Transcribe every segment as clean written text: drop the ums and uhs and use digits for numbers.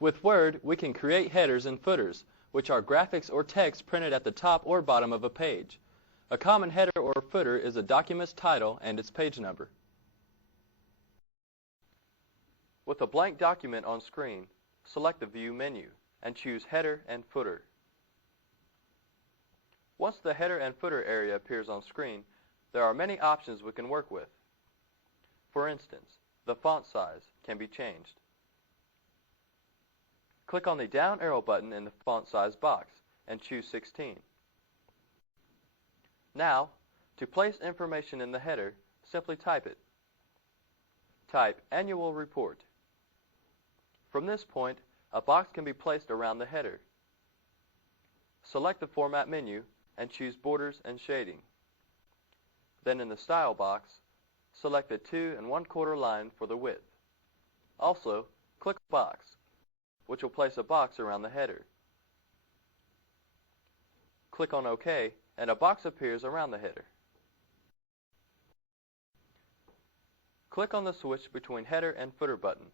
With Word, we can create headers and footers, which are graphics or text printed at the top or bottom of a page. A common header or footer is a document's title and its page number. With a blank document on screen, select the View menu and choose Header and Footer. Once the header and footer area appears on screen, there are many options we can work with. For instance, the font size can be changed. Click on the down arrow button in the font size box and choose 16. Now, to place information in the header, simply type it. Type Annual Report. From this point, a box can be placed around the header. Select the Format menu and choose Borders and Shading. Then in the Style box, select the 2 1/4 line for the width. Also, click Box, which will place a box around the header. Click on OK, and a box appears around the header. Click on the switch between header and footer button.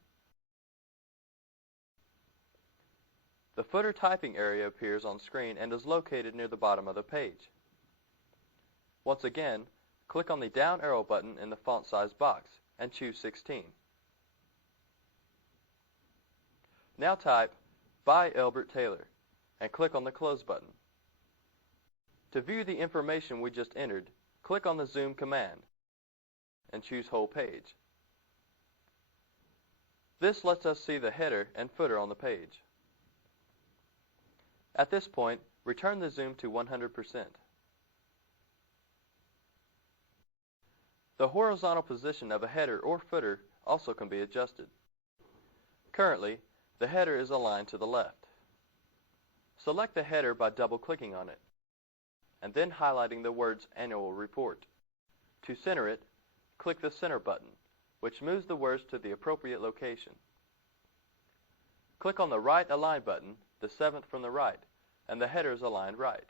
The footer typing area appears on screen and is located near the bottom of the page. Once again, click on the down arrow button in the font size box and choose 16. Now type By Elbert Taylor and click on the Close button. To view the information we just entered, click on the Zoom command and choose Whole Page. This lets us see the header and footer on the page. At this point, return the zoom to 100%. The horizontal position of a header or footer also can be adjusted. Currently, the header is aligned to the left. Select the header by double-clicking on it, and then highlighting the words Annual Report. To center it, click the Center button, which moves the words to the appropriate location. Click on the Right Align button, the 7th from the right, and the header is aligned right.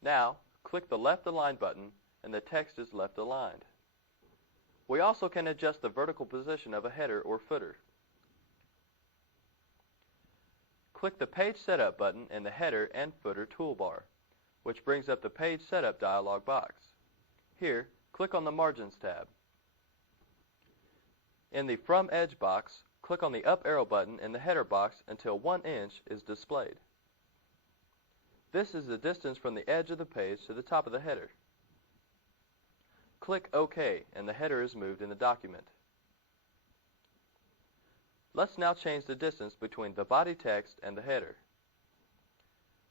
Now, click the Left Align button, and the text is left aligned. We also can adjust the vertical position of a header or footer. Click the Page Setup button in the Header and Footer toolbar, which brings up the Page Setup dialog box. Here, click on the Margins tab. In the From Edge box, click on the up arrow button in the header box until 1 inch is displayed. This is the distance from the edge of the page to the top of the header. Click OK, and the header is moved in the document. Let's now change the distance between the body text and the header.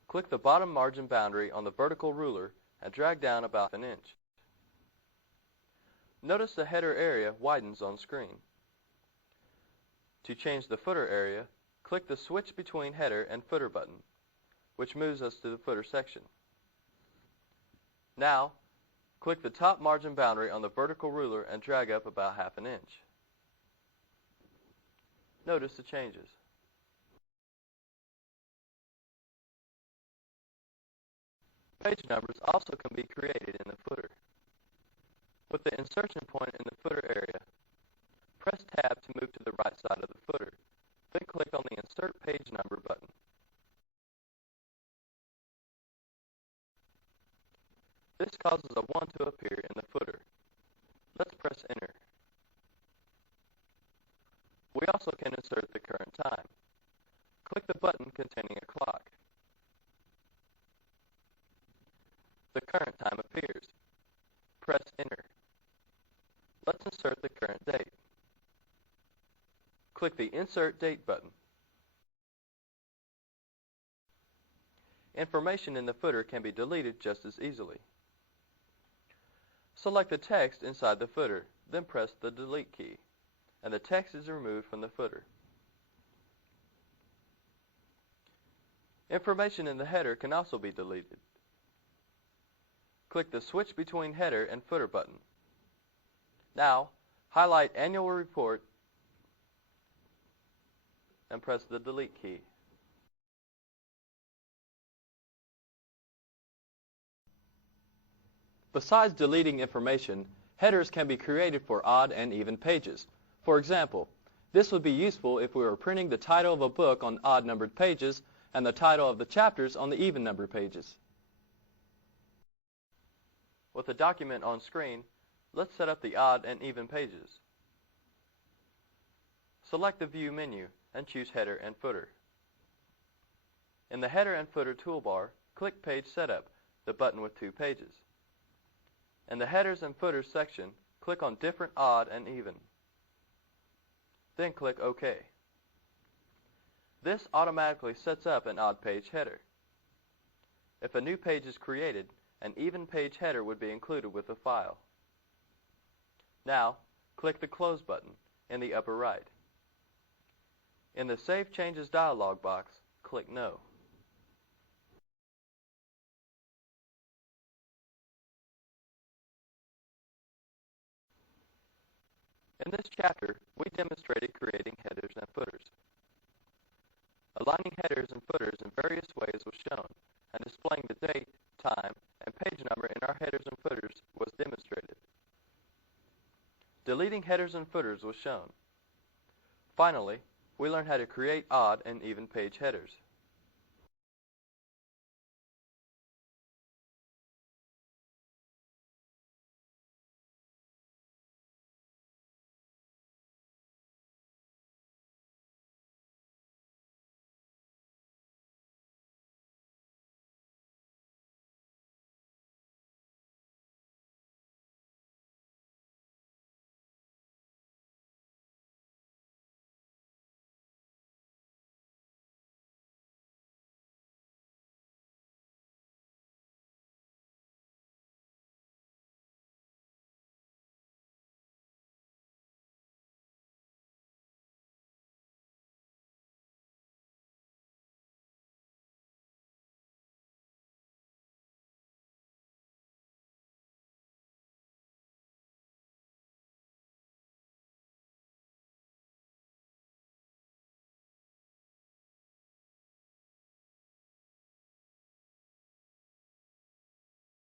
Click the bottom margin boundary on the vertical ruler and drag down about 1 inch. Notice the header area widens on screen. To change the footer area, click the Switch Between Header and Footer button, which moves us to the footer section. Now, click the top margin boundary on the vertical ruler and drag up about 1/2 inch. Notice the changes. Page numbers also can be created in the footer. With the insertion point in the footer area, press Tab to move to the right side of the footer, then click on the Insert Page Number button. This causes a 1 to appear in the footer. Let's press Enter. We also can insert the current time. Click the button containing a clock. The current time appears. Press Enter. Let's insert the current date. Click the Insert Date button. Information in the footer can be deleted just as easily. Select the text inside the footer, then press the Delete key, and the text is removed from the footer. Information in the header can also be deleted. Click the Switch Between Header and Footer button. Now, highlight Annual Report and press the Delete key. Besides deleting information, headers can be created for odd and even pages. For example, This would be useful if we were printing the title of a book on odd-numbered pages and the title of the chapters on the even-numbered pages. With the document on screen, let's set up the odd and even pages. Select the View menu and choose Header and Footer. In the Header and Footer toolbar, click Page Setup, the button with 2 pages. In the Headers and Footers section, click on Different Odd and Even. Then click OK. This automatically sets up an odd page header. If a new page is created, an even page header would be included with the file. Now, click the Close button in the upper right. In the Save Changes dialog box, click No. In this chapter, we demonstrated creating headers and footers. Aligning headers and footers in various ways was shown, and displaying the date, time, and page number in our headers and footers was demonstrated. Deleting headers and footers was shown. Finally, we learned how to create odd and even page headers.